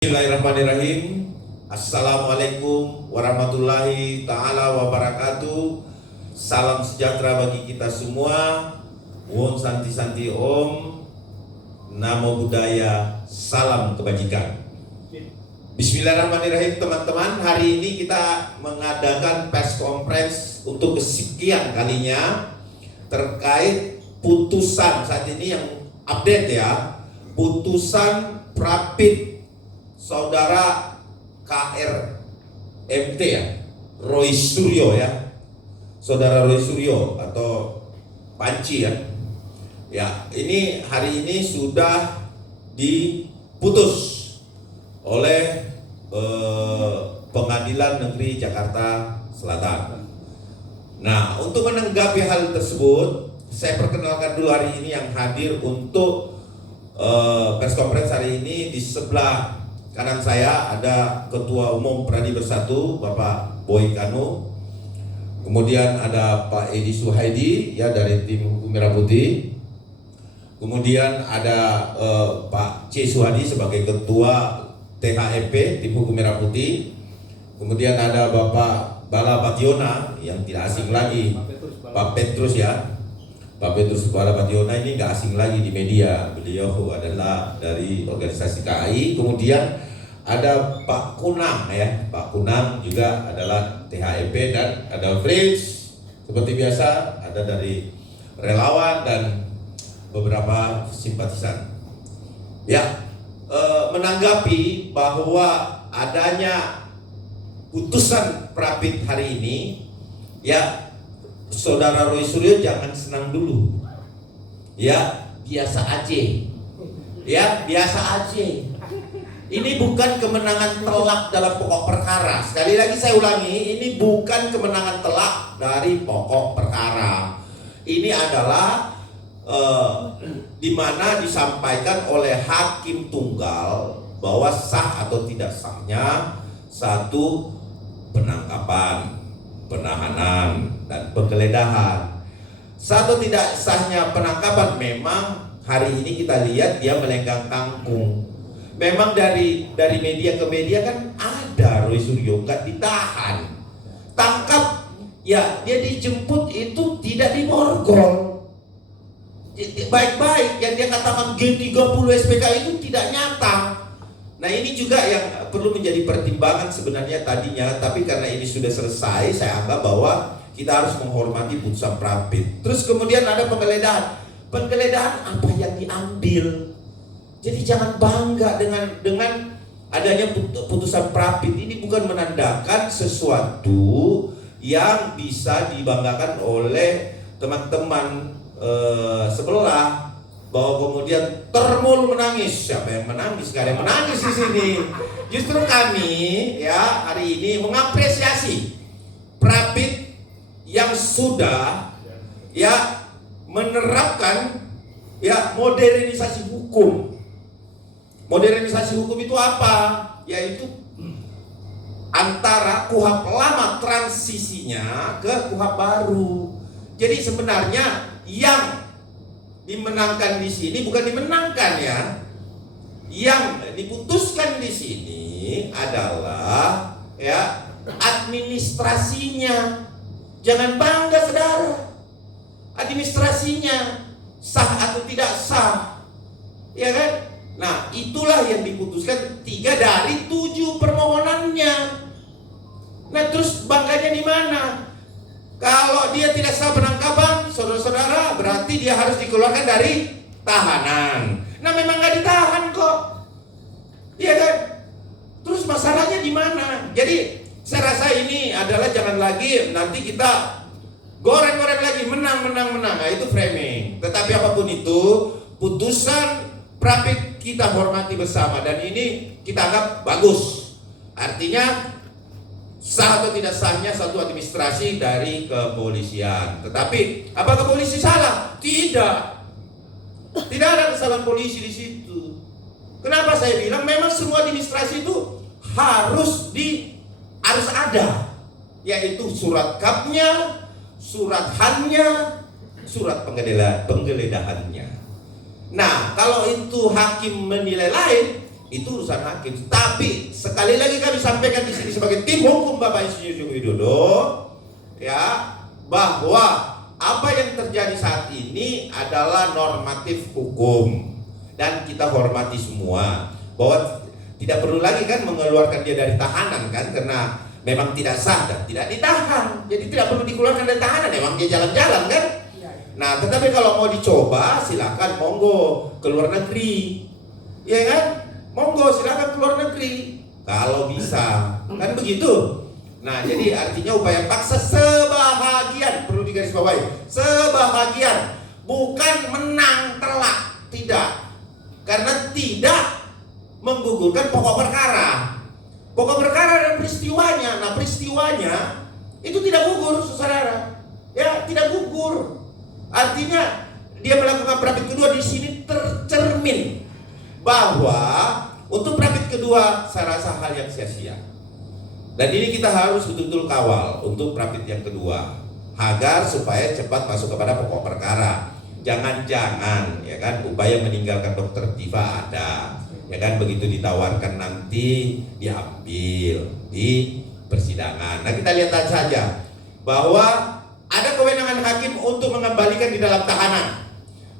Bismillahirrahmanirrahim. Assalamualaikum warahmatullahi ta'ala wabarakatuh. Salam sejahtera bagi kita semua. Won Santi Santi Om. Namo Buddhaya. Salam kebajikan. Bismillahirrahmanirrahim teman-teman. Hari ini kita mengadakan press conference untuk kesekian kalinya terkait putusan saat ini yang update ya. Putusan Prapit Saudara KRMT ya, Roy Suryo ya, Saudara Roy Suryo atau Panci ya. Ya, ini hari ini sudah diputus oleh Pengadilan Negeri Jakarta Selatan. Nah, untuk menanggapi hal tersebut, saya perkenalkan dulu hari ini yang hadir untuk press conference hari ini. Di sebelah kanan saya ada Ketua Umum Pradi Bersatu Bapak Boy Kanu. Kemudian ada Pak Edi Suhaidi ya dari tim Hukum Merah Putih. Kemudian ada Pak C Suhadi sebagai Ketua THEP tim Hukum Merah Putih. Kemudian ada Bapak Bala Bationa yang tidak asing lagi, Pak Petrus ya. Pak Petrus Bala Bationa ini nggak asing lagi di media. Beliau adalah dari organisasi KAI. Kemudian ada Pak Kunang ya, Pak Kunang juga adalah THEP, dan ada Fritz seperti biasa, ada dari relawan dan beberapa simpatisan. Ya, menanggapi bahwa adanya putusan Prapit hari ini, ya Saudara Roy Suryo jangan senang dulu. Ya, biasa aja. Ya, biasa aja. Ini bukan kemenangan telak dalam pokok perkara. Sekali lagi saya ulangi, ini bukan kemenangan telak dari pokok perkara. Ini adalah di mana disampaikan oleh hakim tunggal bahwa sah atau tidak sahnya satu penangkapan, penahanan, dan penggeledahan. Satu tidak sahnya penangkapan, memang hari ini kita lihat dia melenggang kangkung. Memang dari media ke media kan ada Roy Suryo nggak ditahan, tangkap ya, dia dijemput itu tidak diborgol. Baik-baik yang dia katakan G30 SPK itu tidak nyata. Nah, ini juga yang perlu menjadi pertimbangan sebenarnya tadinya, tapi karena ini sudah selesai, saya anggap bahwa kita harus menghormati putusan Prapit. Terus kemudian ada penggeledahan. Penggeledahan apa yang diambil? Jadi jangan bangga dengan adanya putusan Prapit. Ini bukan menandakan sesuatu yang bisa dibanggakan oleh teman-teman sebelah, bahwa kemudian termul menangis. Siapa yang menangis? Gak ada yang menangis di sini. Justru kami ya hari ini mengapresiasi Prapit yang sudah ya menerapkan ya modernisasi hukum. Modernisasi hukum itu apa? Yaitu antara KUHP lama transisinya ke KUHP baru. Jadi sebenarnya yang dimenangkan di sini bukan dimenangkan ya. Yang diputuskan di sini adalah ya administrasinya. Jangan bangga saudara. Administrasinya sah atau tidak sah. Ya kan? Nah, itulah yang diputuskan 3 dari 7 permohonannya. Nah, terus bangganya di mana? Kalau dia tidak sah penangkapan, saudara-saudara, berarti dia harus dikeluarkan dari tahanan. Nah, memang nggak ditahan kok, iya kan? Terus masalahnya di mana? Jadi saya rasa ini adalah jangan lagi nanti kita goreng-goreng lagi menang. Nah, itu framing. Tetapi apapun itu, putusan Prapit kita hormati bersama, dan ini kita anggap bagus. Artinya sah atau tidak sahnya satu administrasi dari kepolisian. Tetapi apakah polisi salah? Tidak. Tidak ada kesalahan polisi di situ. Kenapa saya bilang memang semua administrasi itu harus ada, yaitu surat kapnya, surat hannya, surat penggeledahannya. Nah, kalau itu hakim menilai lain, Itu urusan hakim. Tapi sekali lagi kami sampaikan di sini sebagai tim hukum Bapak Insinyur Joko Widodo, ya, bahwa apa yang terjadi saat ini adalah normatif hukum dan kita hormati semua. Bahwa tidak perlu lagi kan mengeluarkan dia dari tahanan kan, karena memang tidak sah dan tidak ditahan. Jadi tidak perlu dikeluarkan dari tahanan, memang dia jalan-jalan kan. Nah, tetapi kalau mau dicoba silakan, monggo ke luar negeri, ya kan? Monggo silakan keluar negeri kalau bisa, kan begitu. Nah, jadi artinya upaya paksa sebahagian, perlu digarisbawahi, sebahagian, bukan menang telak, tidak, karena tidak menggugurkan pokok perkara. Pokok perkara dan peristiwanya. Nah, peristiwanya itu tidak gugur, saudara, ya, tidak gugur. Artinya dia melakukan perapit kedua di sini tercermin bahwa untuk perapit kedua saya rasa hal yang sia-sia. Dan ini kita harus betul-betul kawal untuk perapit yang kedua agar supaya cepat masuk kepada pokok perkara. Jangan-jangan ya kan upaya meninggalkan dokter Tifa ada, ya kan, begitu ditawarkan nanti diambil di persidangan. Nah, kita lihat saja bahwa ada kewenangan hakim untuk mengembalikan di dalam tahanan.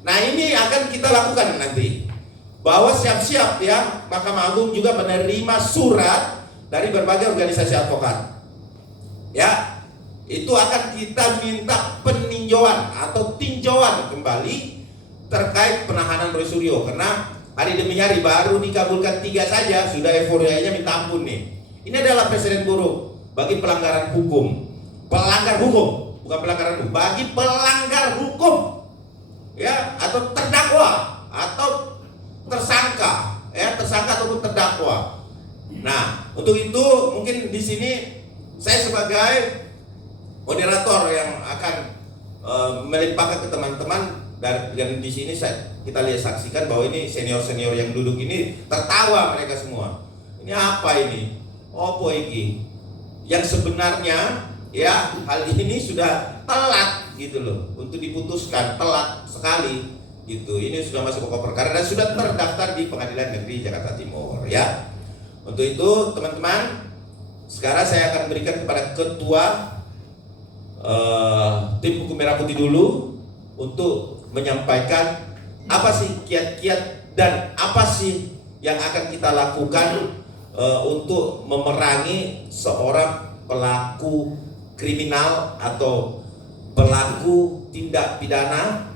Nah, ini akan kita lakukan nanti. Bahwa siap-siap ya, Mahkamah Agung juga menerima surat dari berbagai organisasi advokat. Ya, itu akan kita minta peninjauan atau tinjauan kembali terkait penahanan Roy Suryo, karena hari demi hari baru dikabulkan 3 saja sudah euforianya minta ampun nih. Ini adalah presiden buruk bagi pelanggaran hukum. Pelanggar hukum, bukan pelanggaran hukum, bagi pelanggar hukum. Ya, atau terdakwa atau tersangka, ya, tersangka ataupun terdakwa. Nah, untuk itu mungkin di sini saya sebagai moderator yang akan melimpahkan ke teman-teman, dan di sini kita lihat saksikan bahwa ini senior-senior yang duduk ini tertawa mereka semua. Ini apa ini? Opo iki? Yang sebenarnya ya hal ini sudah telat gitu loh untuk diputuskan, telat sekali. Gitu. Ini sudah masuk pokok perkara dan sudah terdaftar di Pengadilan Negeri Jakarta Timur, ya. Untuk itu teman-teman, sekarang saya akan berikan kepada ketua tim hukum Merah Putih dulu untuk menyampaikan apa sih kiat-kiat dan apa sih yang akan kita lakukan untuk memerangi seorang pelaku kriminal atau pelaku tindak pidana